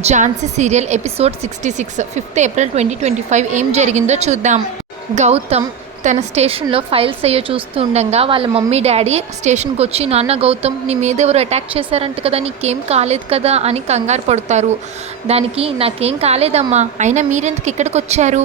Jhansi serial episode sixty six fifth April twenty twenty five ఏం జరిగిందో చూద్దాం. గౌతమ్ తన స్టేషన్లో ఫైల్స్ అయ్యో చూస్తూ ఉండగా వాళ్ళ మమ్మీ డాడీ స్టేషన్కి వచ్చి నాన్న గౌతమ్ నీ మీద ఎవరు అటాక్ చేశారంట కదా నీకేం కాలేదు కదా అని కంగారు పడతారు. దానికి నాకేం కాలేదమ్మా అయినా మీరెందుకు ఇక్కడికి వచ్చారు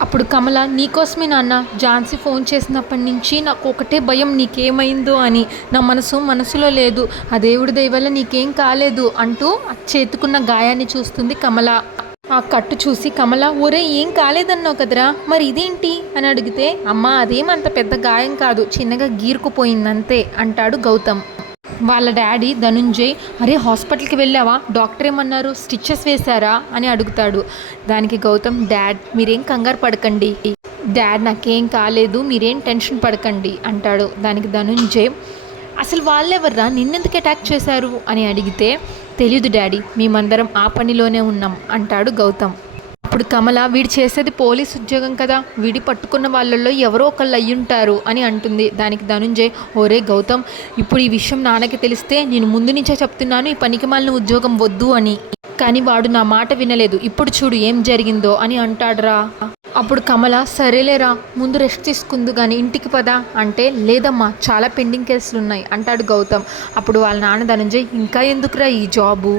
అప్పుడు కమల నీకోసమే నాన్న ఝాన్సీ ఫోన్ చేసినప్పటి నుంచి నాకు ఒకటే భయం నీకేమైందో అని. నా మనసు మనసులో లేదు. ఆ దేవుడి దయవల్ల నీకేం కాలేదు అంటూ చేతుకున్న గాయాన్ని చూస్తుంది కమల. ఆ కట్టు చూసి కమల ఒరే ఏం కాలేదన్నావు కదరా? మరి ఇదేంటి? అని అడిగితే అమ్మా అంత పెద్ద గాయం కాదు చిన్నగా గీరుకుపోయిందంతే అంటాడు గౌతమ్. వాళ్ళ డాడీ ధనుంజయ్ అరే హాస్పిటల్కి వెళ్ళావా? డాక్టర్ ఏమన్నారు? స్టిచ్చెస్ వేశారా? అని అడుగుతాడు. దానికి గౌతమ్ డాడ్ మీరేం కంగారు పడకండి. డాడ్ నాకేం కాలేదు మీరేం టెన్షన్ పడకండి అంటాడు. దానికి ధనుంజయ్ అసలు వాళ్ళెవర్రా? నిన్నెందుకు అటాక్ చేశారు? అని అడిగితే తెలియదు డాడీ మేమందరం ఆ పనిలోనే ఉన్నాం అంటాడు గౌతమ్. అప్పుడు కమల వీడు చేసేది పోలీస్ ఉద్యోగం కదా వీడి పట్టుకున్న వాళ్ళల్లో ఎవరో ఒకళ్ళు అయ్యుంటారు అని అంటుంది. దానికి ధనుంజయ్ ఓరే గౌతమ్ ఇప్పుడు ఈ విషయం నాన్నకి తెలిస్తే నేను ముందు నుంచే చెప్తున్నాను ఈ పనికి మాలిన ఉద్యోగం వద్దు అని. కానీ వాడు నా మాట వినలేదు. ఇప్పుడు చూడు ఏం జరిగిందో అని అంటాడురా. అప్పుడు కమల సరేలేరా ముందు రెస్ట్ తీసుకుందు కానీ ఇంటికి పదా అంటే లేదమ్మా చాలా పెండింగ్ కేసులు ఉన్నాయి అంటాడు గౌతమ్. అప్పుడు వాళ్ళ నాన్న ధనంజయ్ ఇంకా ఎందుకురా ఈ జాబు?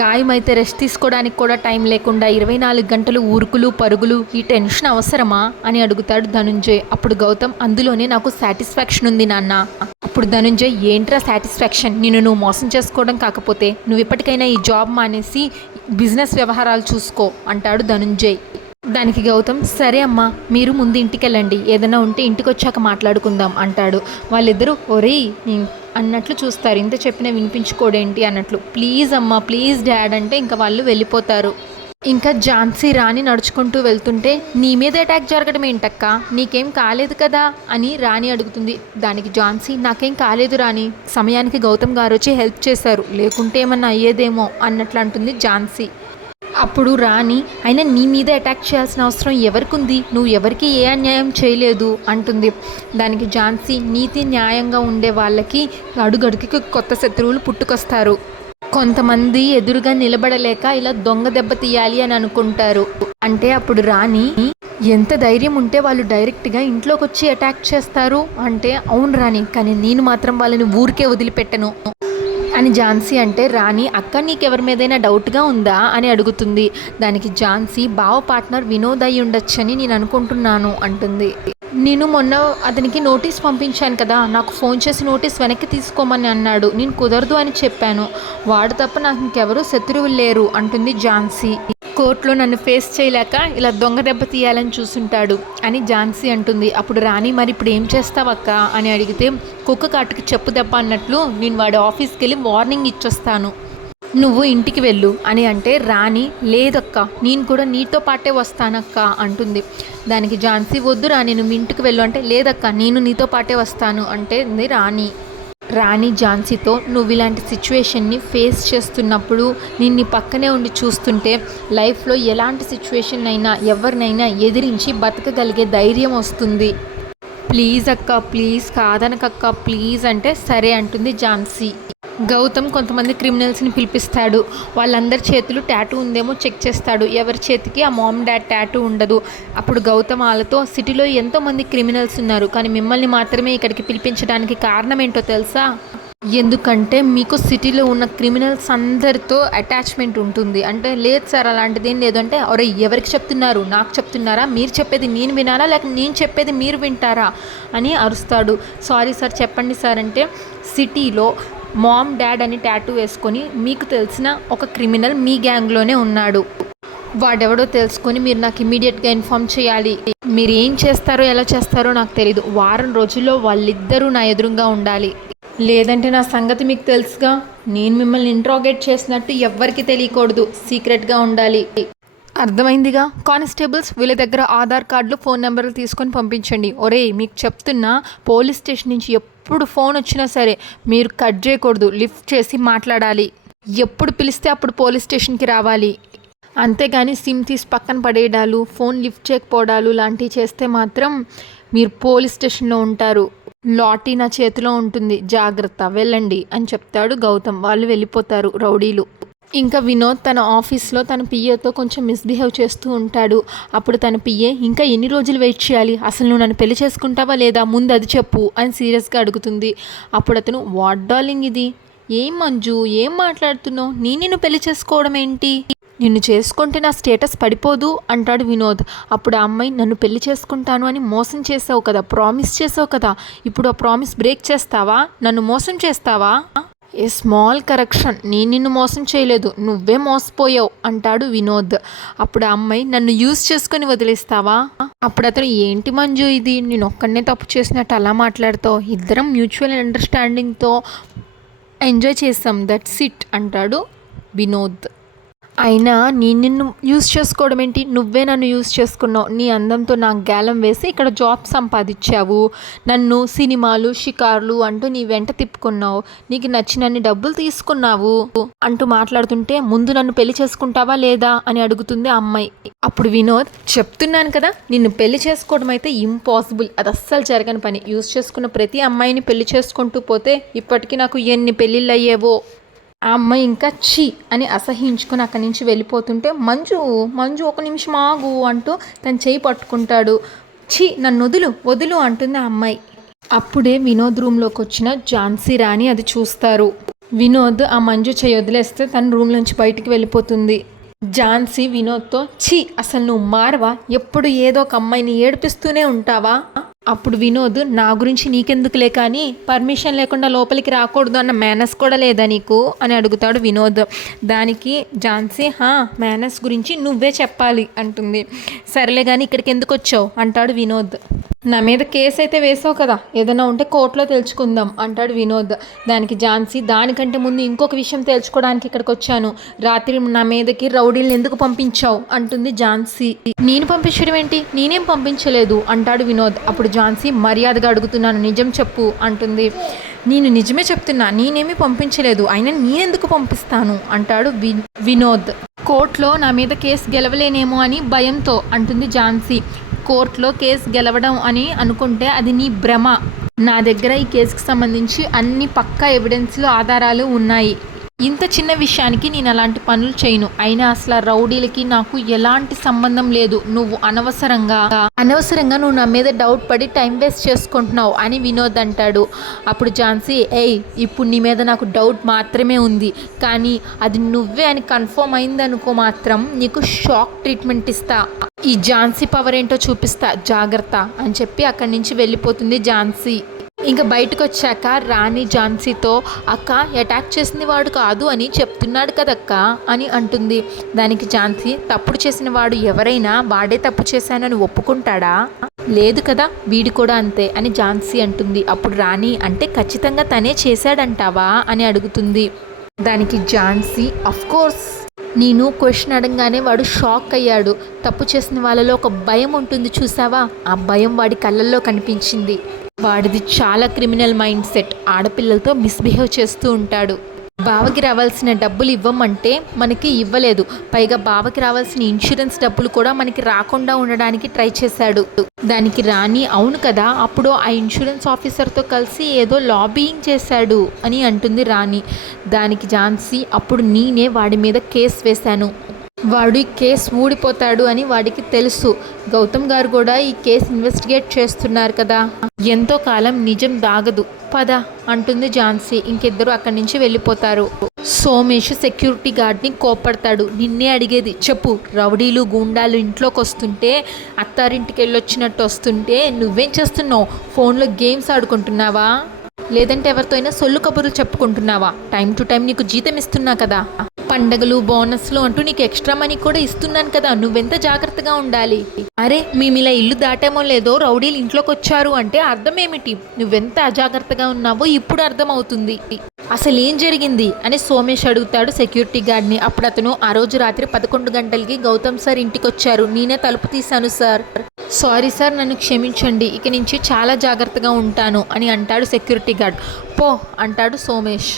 గాయం అయితే రెస్ట్ తీసుకోవడానికి కూడా టైం లేకుండా ఇరవై నాలుగు గంటలు ఊరుకులు పరుగులు ఈ టెన్షన్ అవసరమా అని అడుగుతాడు ధనుంజయ్. అప్పుడు గౌతమ్ అందులోనే నాకు సాటిస్ఫాక్షన్ ఉంది నాన్న. అప్పుడు ధనుంజయ్ ఏంట్రా సాటిస్ఫాక్షన్? నిన్ను నువ్వు మోసం చేసుకోవడం కాకపోతే నువ్వు ఇప్పటికైనా ఈ జాబ్ మానేసి బిజినెస్ వ్యవహారాలు చూసుకో అంటాడు ధనుంజయ్. దానికి గౌతమ్ సరే అమ్మా మీరు ముందు ఇంటికి వెళ్ళండి ఏదైనా ఉంటే ఇంటికి వచ్చాక మాట్లాడుకుందాం అంటాడు. వాళ్ళిద్దరూ ఒరేయ్ అన్నట్లు చూస్తారు. ఇంత చెప్పినా వినిపించుకోడేంటి? అన్నట్లు. ప్లీజ్ అమ్మా ప్లీజ్ డాడ్ అంటే ఇంకా వాళ్ళు వెళ్ళిపోతారు. ఇంకా ఝాన్సీ రాణి నడుచుకుంటూ వెళ్తుంటే నీ మీద అటాక్ జరగడం ఏంటక్క? నీకేం కాలేదు కదా? అని రాణి అడుగుతుంది. దానికి ఝాన్సీ నాకేం కాలేదు రాణి. సమయానికి గౌతమ్ గారు వచ్చి హెల్ప్ చేశారు. లేకుంటే ఏమన్నా అయ్యేదేమో అన్నట్లు అంటుంది ఝాన్సీ. అప్పుడు రాణి అయినా నీ మీద అటాక్ చేయాల్సిన అవసరం ఎవరికి ఉంది నువ్వు ఎవరికి ఏ అన్యాయం చేయలేదు అంటుంది. దానికి ఝాన్సీ నీతి న్యాయంగా ఉండే వాళ్ళకి అడుగడుగుకి కొత్త శత్రువులు పుట్టుకొస్తారు. కొంతమంది ఎదురుగా నిలబడలేక ఇలా దొంగ దెబ్బ తీయాలి అని అనుకుంటారు. అంటే అప్పుడు రాణి ఎంత ధైర్యం ఉంటే వాళ్ళు డైరెక్ట్గా ఇంట్లోకి వచ్చి అటాక్ చేస్తారు. అంటే అవును రాణి కానీ నేను మాత్రం వాళ్ళని ఊరికే వదిలిపెట్టను. అని ఝాన్సీ అంటే రాణి అక్క నీకెవరి మీదైనా డౌట్గా ఉందా? అని అడుగుతుంది. దానికి ఝాన్సీ బావ పార్ట్నర్ వినోద్ అయి ఉండొచ్చని నేను అనుకుంటున్నాను అంటుంది. నేను మొన్న అతనికి నోటీస్ పంపించాను కదా నాకు ఫోన్ చేసి నోటీస్ వెనక్కి తీసుకోమని అన్నాడు. నేను కుదరదు అని చెప్పాను. వాడు తప్ప నాకు ఇంకెవరూ శత్రువులు లేరు అంటుంది ఝాన్సీ. కోర్టులో నన్ను ఫేస్ చేయలేక ఇలా దొంగ దెబ్బ తీయాలని చూసుంటాడు అని ఝాన్సీ అంటుంది. అప్పుడు రాణి మరి ఇప్పుడు ఏం చేస్తావక్క అని అడిగితే కుక్క కాటుకి చెప్పు దెబ్బ అన్నట్లు నేను వాడి ఆఫీస్కి వెళ్ళి వార్నింగ్ ఇచ్చొస్తాను. నువ్వు ఇంటికి వెళ్ళు అని అంటే రాణి లేదక్క నేను కూడా నీతో పాటే వస్తానక్క అంటుంది. దానికి ఝాన్సీ వద్దు రాణి నువ్వు ఇంటికి వెళ్ళు అంటే లేదక్క నేను నీతో పాటే వస్తాను అంటే రాణి రాణి ఝాన్సీతో నువ్వు ఇలాంటి సిచ్యువేషన్ని ఫేస్ చేస్తున్నప్పుడు నిన్ను పక్కనే ఉండి చూస్తుంటే లైఫ్లో ఎలాంటి సిచ్యువేషన్ అయినా ఎవరినైనా ఎదిరించి బతకగలిగే ధైర్యం వస్తుంది. ప్లీజ్ అక్క ప్లీజ్ కాదనకక్క ప్లీజ్ అంటే సరే అంటుంది ఝాన్సీ. గౌతమ్ కొంతమంది క్రిమినల్స్ని పిలిపిస్తాడు. వాళ్ళందరి చేతులు ట్యాటూ ఉందేమో చెక్ చేస్తాడు. ఎవరి చేతికి ఆ మామ్ డాడ్ ట్యాటూ ఉండదు. అప్పుడు గౌతమ్ వాళ్ళతో సిటీలో ఎంతోమంది క్రిమినల్స్ ఉన్నారు. కానీ మిమ్మల్ని మాత్రమే ఇక్కడికి పిలిపించడానికి కారణం ఏంటో తెలుసా? ఎందుకంటే మీకు సిటీలో ఉన్న క్రిమినల్స్ అందరితో అటాచ్మెంట్ ఉంటుంది. అంటే లేదు సార్ అలాంటిది ఏం లేదు. అంటే ఒరే ఎవరికి చెప్తున్నారు? నాకు చెప్తున్నారా? మీరు చెప్పేది నేను వినాలా? లేక నేను చెప్పేది మీరు వింటారా? అని అరుస్తాడు. సారీ సార్ చెప్పండి సార్. అంటే సిటీలో మామ్ డాడ్ అని టాటూ వేసుకొని మీకు తెలిసిన ఒక క్రిమినల్ మీ గ్యాంగ్లోనే ఉన్నాడు. వాడెవడో తెలుసుకొని మీరు నాకు ఇమీడియట్గా ఇన్ఫామ్ చేయాలి. మీరు ఏం చేస్తారో ఎలా చేస్తారో నాకు తెలియదు వారం రోజుల్లో వాళ్ళిద్దరూ నా ఎదురుగా ఉండాలి. లేదంటే నా సంగతి మీకు తెలుసుగా? నేను మిమ్మల్ని ఇంట్రాగేట్ చేసినట్టు ఎవ్వరికి తెలియకూడదు. సీక్రెట్గా ఉండాలి. అర్థమైందిగా? కానిస్టేబుల్స్ వీళ్ళ దగ్గర ఆధార్ కార్డులు ఫోన్ నెంబర్లు తీసుకొని పంపించండి. ఒరేయ్ మీకు చెప్తున్నా పోలీస్ స్టేషన్ నుంచి ఎప్పుడు ఫోన్ వచ్చినా సరే మీరు కట్ చేయకూడదు లిఫ్ట్ చేసి మాట్లాడాలి. ఎప్పుడు పిలిస్తే అప్పుడు పోలీస్ స్టేషన్కి రావాలి. అంతేగాని సిమ్ తీసి పక్కన పడేయడాలు ఫోన్ లిఫ్ట్ చేయకపోవడాలు లాంటివి చేస్తే మాత్రం మీరు పోలీస్ స్టేషన్లో ఉంటారు. లాటీ నా చేతిలో ఉంటుంది. జాగ్రత్త వెళ్ళండి అని చెప్తాడు గౌతమ్. వాళ్ళు వెళ్ళిపోతారు రౌడీలు. ఇంకా వినోద్ తన ఆఫీస్లో తన పిఏతో కొంచెం మిస్బిహేవ్ చేస్తూ ఉంటాడు. అప్పుడు తన పిఏ ఇంకా ఎన్ని రోజులు వెయిట్ చేయాలి? అసలు నువ్వు నన్ను పెళ్ళి చేసుకుంటావా లేదా? ముందు అది చెప్పు అని సీరియస్గా అడుగుతుంది. అప్పుడు అతను వాట్ డార్లింగ్ ఇది? ఏం మంజు? ఏం మాట్లాడుతున్నావు? నేను నిన్ను పెళ్ళి చేసుకోవడం ఏంటి? నిన్ను చేసుకుంటే నా స్టేటస్ పడిపోదు అంటాడు వినోద్. అప్పుడు ఆ అమ్మాయి నన్ను పెళ్ళి చేసుకుంటాను అని మోసం చేసావు కదా ప్రామిస్ చేసావు కదా ఇప్పుడు ఆ ప్రామిస్ బ్రేక్ చేస్తావా? నన్ను మోసం చేస్తావా? ఏ స్మాల్ కరెక్షన్ నేను నిన్ను మోసం చేయలేదు నువ్వే మోసపోయావు అంటాడు వినోద్. అప్పుడు అమ్మాయి నన్ను యూజ్ చేసుకొని వదిలేస్తావా? అప్పుడు అతను ఏంటి మంజు ఇది? నేను ఒక్కడనే తప్పు చేసినట్టు అలా మాట్లాడతావు? ఇద్దరం మ్యూచువల్ అండర్స్టాండింగ్తో ఎంజాయ్ చేస్తాం దట్స్ ఇట్ అంటాడు వినోద్. అయినా నేను నిన్ను యూస్ చేసుకోవడం ఏంటి? నువ్వే నన్ను యూస్ చేసుకున్నావు. నీ అందంతో నాకు గాలం వేసి ఇక్కడ జాబ్ సంపాదించావు. నన్ను సినిమాలు షికార్లు అంటూ నీ వెంట తిప్పుకున్నావు. నీకు నచ్చినన్ని డబ్బులు తీసుకున్నావు అంటూ మాట్లాడుతుంటే ముందు నన్ను పెళ్ళి చేసుకుంటావా లేదా అని అడుగుతుంది ఆ అమ్మాయి. అప్పుడు వినోద్ చెప్తున్నాను కదా నిన్ను పెళ్ళి చేసుకోవడం అయితే ఇంపాసిబుల్ అది అస్సలు జరగని పని. యూస్ చేసుకున్న ప్రతి అమ్మాయిని పెళ్ళి చేసుకుంటూ పోతే ఇప్పటికీ నాకు ఎన్ని పెళ్ళిళ్ళు అయ్యేవో ఆ అమ్మాయి ఇంకా ఛీ అని అసహించుకుని అక్కడి నుంచి వెళ్ళిపోతుంటే మంజు మంజు ఒక నిమిషం ఆగు అంటూ తను చేయి పట్టుకుంటాడు. ఛీ నన్ను వదులు వదులు అంటుంది ఆ అమ్మాయి. అప్పుడే వినోద్ రూమ్లోకి వచ్చిన ఝాన్సీ రాణి అది చూస్తారు. వినోద్ ఆ మంజు చేయి వదిలేస్తే తన రూమ్ నుంచి బయటికి వెళ్ళిపోతుంది. ఝాన్సీ వినోద్తో ఛీ అసలు నువ్వు మారవా? ఎప్పుడు ఏదో ఒక అమ్మాయిని ఏడిపిస్తూనే ఉంటావా? అప్పుడు వినోద్ నా గురించి నీకెందుకులే కానీ పర్మిషన్ లేకుండా లోపలికి రాకూడదు అన్న మేనస్ కూడా లేదా నీకు? అని అడుగుతాడు వినోద్. దానికి ఝాన్సీ హా మేనస్ గురించి నువ్వే చెప్పాలి అంటుంది. సరేలే కానీ ఇక్కడికి ఎందుకు వచ్చావు? అంటాడు వినోద్. నా మీద కేసు అయితే వేసావు కదా. ఏదైనా ఉంటే కోర్టులో తెలుసుకుందాం అంటాడు వినోద్. దానికి ఝాన్సీ దానికంటే ముందు ఇంకొక విషయం తెలుసుకోవడానికి ఇక్కడికి వచ్చాను. రాత్రి నా మీదకి రౌడీలను ఎందుకు పంపించావు? అంటుంది ఝాన్సీ. నేను పంపించడం ఏంటి? నేనేం పంపించలేదు అంటాడు వినోద్. అప్పుడు ఝాన్సీ మర్యాదగా అడుగుతున్నాను నిజం చెప్పు అంటుంది. నేను నిజమే చెప్తున్నా నేనేమీ పంపించలేదు అయినా నేనెందుకు పంపిస్తాను? అంటాడు వి వినోద్. కోర్టులో నా మీద కేసు గెలవలేనేమో అని భయంతో అంటుంది ఝాన్సీ. కోర్టులో కేసు గెలవడం అని అనుకుంటే అది నీ భ్రమ. నా దగ్గర ఈ కేసుకు సంబంధించి అన్ని పక్కా ఎవిడెన్స్లు ఆధారాలు ఉన్నాయి. ఇంత చిన్న విషయానికి నేను అలాంటి పనులు చేయను. అయినా అసలు రౌడీలకి నాకు ఎలాంటి సంబంధం లేదు. నువ్వు అనవసరంగా అనవసరంగా నువ్వు నా మీద డౌట్ పడి టైం వేస్ట్ చేసుకుంటున్నావు అని వినోద్ అంటాడు. అప్పుడు ఝాన్సీ ఏయ్ ఇప్పుడు నీ మీద నాకు డౌట్ మాత్రమే ఉంది. కానీ అది నువ్వే అని కన్ఫర్మ్ అయిందనుకో మాత్రం నీకు షాక్ ట్రీట్మెంట్ ఇస్తా. ఈ ఝాన్సీ పవర్ ఏంటో చూపిస్తా. జాగ్రత్త అని చెప్పి అక్కడి నుంచి వెళ్ళిపోతుంది ఝాన్సీ. ఇంకా బయటకు వచ్చాక రాణి ఝాన్సీతో అక్క అటాక్ చేసింది వాడు కాదు అని చెప్తున్నాడు కదక్క అని అంటుంది. దానికి ఝాన్సీ తప్పుడు చేసిన వాడు ఎవరైనా వాడే తప్పు చేశానని ఒప్పుకుంటాడా? లేదు కదా వీడు కూడా అంతే అని ఝాన్సీ అంటుంది. అప్పుడు రాణి అంటే ఖచ్చితంగా తనే చేశాడంటావా? అని అడుగుతుంది. దానికి ఝాన్సీ అఫ్కోర్స్ నేను క్వశ్చన్ అడగానే వాడు షాక్ అయ్యాడు. తప్పు చేసిన వాళ్ళలో ఒక భయం ఉంటుంది చూసావా? ఆ భయం వాడి కళ్ళల్లో కనిపించింది. వాడిది చాలా క్రిమినల్ మైండ్ సెట్ ఆడపిల్లలతో మిస్బిహేవ్ చేస్తూ ఉంటాడు. బావకి రావాల్సిన డబ్బులు ఇవ్వమంటే మనకి ఇవ్వలేదు. పైగా బావకి రావాల్సిన ఇన్సూరెన్స్ డబ్బులు కూడా మనకి రాకుండా ఉండడానికి ట్రై చేశాడు. దానికి రాణి అవును కదా అప్పుడు ఆ ఇన్సూరెన్స్ ఆఫీసర్తో కలిసి ఏదో లాబీయింగ్ చేశాడు అని అంటుంది రాణి. దానికి ఝాన్సీ అప్పుడు నేనే వాడి మీద కేసు వేశాను. వాడు ఈ కేసు ఊడిపోతాడు అని వాడికి తెలుసు. గౌతమ్ గారు కూడా ఈ కేసు ఇన్వెస్టిగేట్ చేస్తున్నారు కదా. ఎంతో కాలం నిజం దాగదు. పద అంటుంది ఝాన్సీ. ఇంకిద్దరు అక్కడి నుంచి వెళ్ళిపోతారు. సోమేష్ సెక్యూరిటీ గార్డ్ని కోపడతాడు నిన్నే అడిగేది చెప్పు. రౌడీలు గూండాలు ఇంట్లోకి వస్తుంటే అత్తారింటికి వెళ్ళొచ్చినట్టు వస్తుంటే నువ్వేం చేస్తున్నావు? ఫోన్లో గేమ్స్ ఆడుకుంటున్నావా? లేదంటే ఎవరితో అయినా సొల్లు కబుర్లు చెప్పుకుంటున్నావా? టైం టు టైం నీకు జీతం ఇస్తున్నా కదా. పండగలు బోనస్లు అంటూ నీకు ఎక్స్ట్రా మనీ కూడా ఇస్తున్నాను కదా. నువ్వెంత జాగ్రత్తగా ఉండాలి? అరే మేము ఇలా ఇల్లు దాటామో లేదో రౌడీలు ఇంట్లోకి వచ్చారు అంటే అర్థం ఏమిటి నువ్వెంత అజాగ్రత్తగా ఉన్నావో ఇప్పుడు అర్థమవుతుంది. అసలు ఏం జరిగింది? అని సోమేష్ అడుగుతాడు సెక్యూరిటీ గార్డ్ని. అప్పుడు అతను ఆ రోజు రాత్రి పదకొండు గంటలకి గౌతమ్ సార్ ఇంటికి వచ్చారు నేనే తలుపు తీశాను సార్. సారీ సార్ నన్ను క్షమించండి. ఇక నుంచి చాలా జాగ్రత్తగా ఉంటాను అని అంటాడు సెక్యూరిటీ గార్డ్. పో అంటాడు సోమేష్.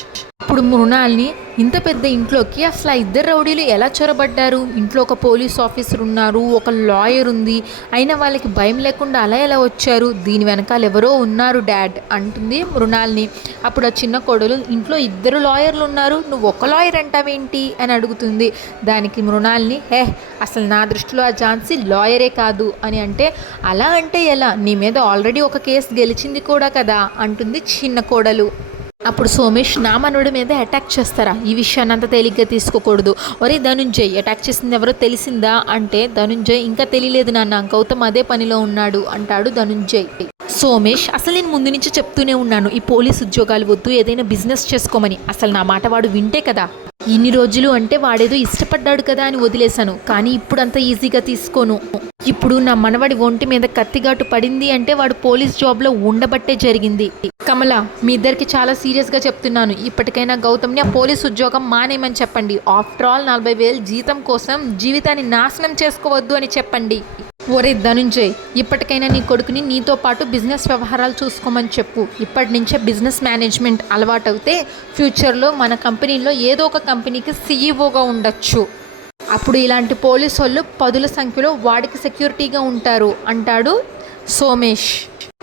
ఇప్పుడు మృణాల్ని ఇంత పెద్ద ఇంట్లోకి అసలు ఆ ఇద్దరు రౌడీలు ఎలా చొరబడ్డారు? ఇంట్లో ఒక పోలీస్ ఆఫీసర్ ఉన్నారు ఒక లాయర్ ఉంది. అయినా వాళ్ళకి భయం లేకుండా అలా ఎలా వచ్చారు? దీని వెనకాల ఎవరో ఉన్నారు డాడ్ అంటుంది మృణాల్ని. అప్పుడు ఆ చిన్న కొడలు ఇంట్లో ఇద్దరు లాయర్లు ఉన్నారు నువ్వు ఒక లాయర్ అంటావేంటి? అని అడుగుతుంది. దానికి మృణాల్ని హే అసలు నా దృష్టిలో ఆ ఝాన్సీ లాయరే కాదు. అని అంటే అలా అంటే ఎలా? నీ మీద ఆల్రెడీ ఒక కేసు గెలిచింది కూడా కదా? అంటుంది చిన్న కోడలు. అప్పుడు సోమేష్ నామనుడి మీద అటాక్ చేస్తారా? ఈ విషయాన్ని అంత తేలిగ్గా తీసుకోకూడదు. ఒరే ధనుంజయ్ అటాక్ చేసింది ఎవరో తెలిసిందా? అంటే ధనుంజయ్ ఇంకా తెలియలేదు నాన్న. గౌతమ్ అదే పనిలో ఉన్నాడు అంటాడు ధనుంజయ్. సోమేష్ అసలు నేను ముందు నుంచి చెప్తూనే ఉన్నాను. ఈ పోలీస్ ఉద్యోగాలు వద్దు ఏదైనా బిజినెస్ చేసుకోమని. అసలు నా మాట వాడు వింటే కదా? ఇన్ని రోజులు అంటే వాడేదో ఇష్టపడ్డాడు కదా అని వదిలేశాను. కానీ ఇప్పుడు అంత ఈజీగా తీసుకోను. ఇప్పుడు నా మనవడి ఒంటి మీద కత్తిగాటు పడింది అంటే వాడు పోలీస్ జాబ్లో ఉండబట్టే జరిగింది. కమల మీ ఇద్దరికి చాలా సీరియస్గా చెప్తున్నాను. ఇప్పటికైనా గౌతమ్ని ఆ పోలీస్ ఉద్యోగం మానేయమని చెప్పండి. ఆఫ్టర్ ఆల్ నలభై వేలు జీతం కోసం జీవితాన్ని నాశనం చేసుకోవద్దు అని చెప్పండి. ఒరే ధనుంజయ్ ఇప్పటికైనా నీ కొడుకుని నీతో పాటు బిజినెస్ వ్యవహారాలు చూసుకోమని చెప్పు. ఇప్పటి నుంచే బిజినెస్ మేనేజ్మెంట్ అలవాటవుతే ఫ్యూచర్లో మన కంపెనీలో ఏదో ఒక కంపెనీకి సీఈఓగా ఉండొచ్చు. అప్పుడు ఇలాంటి పోలీసు వాళ్ళు పదుల సంఖ్యలో వాడికి సెక్యూరిటీగా ఉంటారు అంటాడు సోమేష్.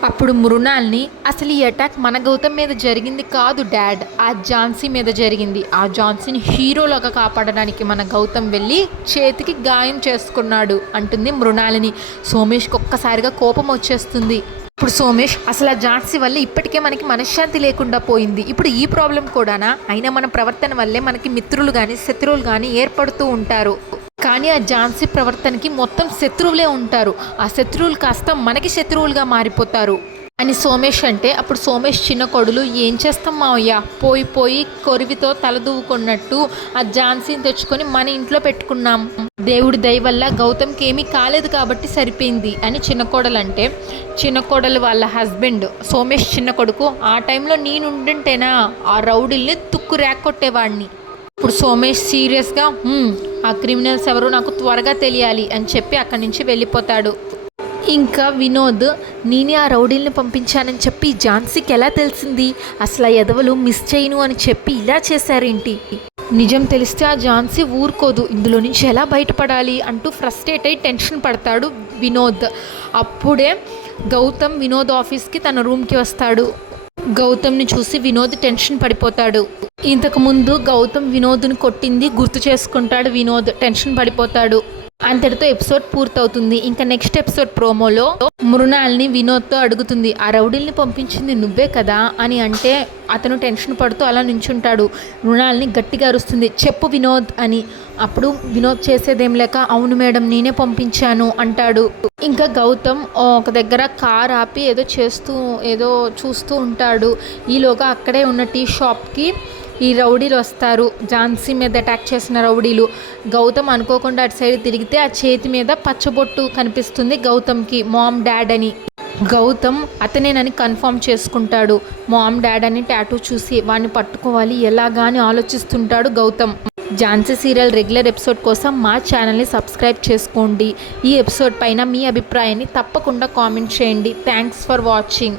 అప్పుడు మృణాల్ని అసలు ఈ అటాక్ మన గౌతమ్ మీద జరిగింది కాదు డాడ్ ఆ ఝాన్సీ మీద జరిగింది. ఆ ఝాన్సీని హీరోలాగా కాపాడడానికి మన గౌతమ్ వెళ్ళి చేతికి గాయం చేసుకున్నాడు అంటుంది మృణాలిని. సోమేష్కి ఒక్కసారిగా కోపం వచ్చేస్తుంది. ఇప్పుడు సోమేష్ అసలు ఆ ఝాన్సీ వల్ల ఇప్పటికే మనకి మనశ్శాంతి లేకుండా పోయింది. ఇప్పుడు ఈ ప్రాబ్లం కూడానా? అయినా మన ప్రవర్తన వల్లే మనకి మిత్రులు కానీ శత్రువులు కానీ ఏర్పడుతూ ఉంటారు. కానీ ఆ ఝాన్సీ ప్రవర్తనకి మొత్తం శత్రువులే ఉంటారు. ఆ శత్రువులు కాస్త మనకి శత్రువులుగా మారిపోతారు. అని సోమేష్ అంటే అప్పుడు సోమేష్ చిన్న కొడులు ఏం చేస్తాం మావయ్య? పోయి పోయి కొరివితో తలదూవుకున్నట్టు ఆ ఝాన్సీని తెచ్చుకొని మన ఇంట్లో పెట్టుకున్నాం. దేవుడి దయ వల్ల గౌతమ్కి ఏమీ కాలేదు కాబట్టి సరిపోయింది అని చిన్న కోడలు అంటే చిన్న కోడలు వాళ్ళ హస్బెండ్ సోమేష్ చిన్న కొడుకు ఆ టైంలో నేను ఉండుంటేనా ఆ రౌడీల్ని తుక్కు రేక్కొట్టేవాడిని ఇప్పుడు సోమేష్ సీరియస్గా ఆ క్రిమినల్స్ ఎవరో నాకు త్వరగా తెలియాలి అని చెప్పి అక్కడి నుంచి వెళ్ళిపోతాడు. ఇంకా వినోద్ నేనే ఆ రౌడీల్ని పంపించానని చెప్పి ఝాన్సీకి ఎలా తెలిసింది? అసలు ఆ ఎదవలు మిస్ చేయను అని చెప్పి ఇలా చేశారేంటి? నిజం తెలిస్తే ఆ ఝాన్సీ ఊరుకోదు. ఇందులో నుంచి ఎలా బయటపడాలి అంటూ ఫ్రస్ట్రేట్ అయి టెన్షన్ పడతాడు వినోద్. అప్పుడే గౌతమ్ వినోద్ ఆఫీస్కి తన రూమ్కి వస్తాడు. గౌతమ్ని చూసి వినోద్ టెన్షన్ పడిపోతాడు. ఇంతకుముందు గౌతమ్ వినోద్ని కొట్టింది గుర్తు చేసుకుంటాడు వినోద్. టెన్షన్ పడిపోతాడు. అంతటితో ఎపిసోడ్ పూర్తవుతుంది. ఇంకా నెక్స్ట్ ఎపిసోడ్ ప్రోమోలో మృణాల్ని వినోద్తో అడుగుతుంది ఆ రౌడీల్ని పంపించింది నువ్వే కదా? అని అంటే అతను టెన్షన్ పడుతూ అలా నించుంటాడు. మృణాల్ని గట్టిగా అరుస్తుంది చెప్పు వినోద్ అని. అప్పుడు వినోద్ చేసేదేం లేక అవును మేడం నేనే పంపించాను అంటాడు. ఇంకా గౌతమ్ ఒక దగ్గర కార్ ఆపి ఏదో చేస్తూ ఏదో చూస్తూ ఉంటాడు. ఈలోగా అక్కడే ఉన్న టీ షాప్కి ఈ రౌడీలు వస్తారు. ఝాన్సీ మీద అటాక్ చేసిన రౌడీలు. గౌతమ్ అనుకోకుండా అటు సైడ్ తిరిగితే ఆ చేతి మీద పచ్చబొట్టు కనిపిస్తుంది గౌతమ్కి మామ్ డాడ్ అని. గౌతమ్ అతనేనని కన్ఫర్మ్ చేసుకుంటాడు. మామ్ డాడ్ అని టాటూ చూసి వాడిని పట్టుకోవాలి ఎలాగా అని ఆలోచిస్తుంటాడు Gautam. Jhansi serial regular episode కోసం మా ఛానల్ని సబ్స్క్రైబ్ చేసుకోండి. ఈ ఎపిసోడ్ పైన మీ అభిప్రాయాన్ని తప్పకుండా కామెంట్ చేయండి. Thanks for watching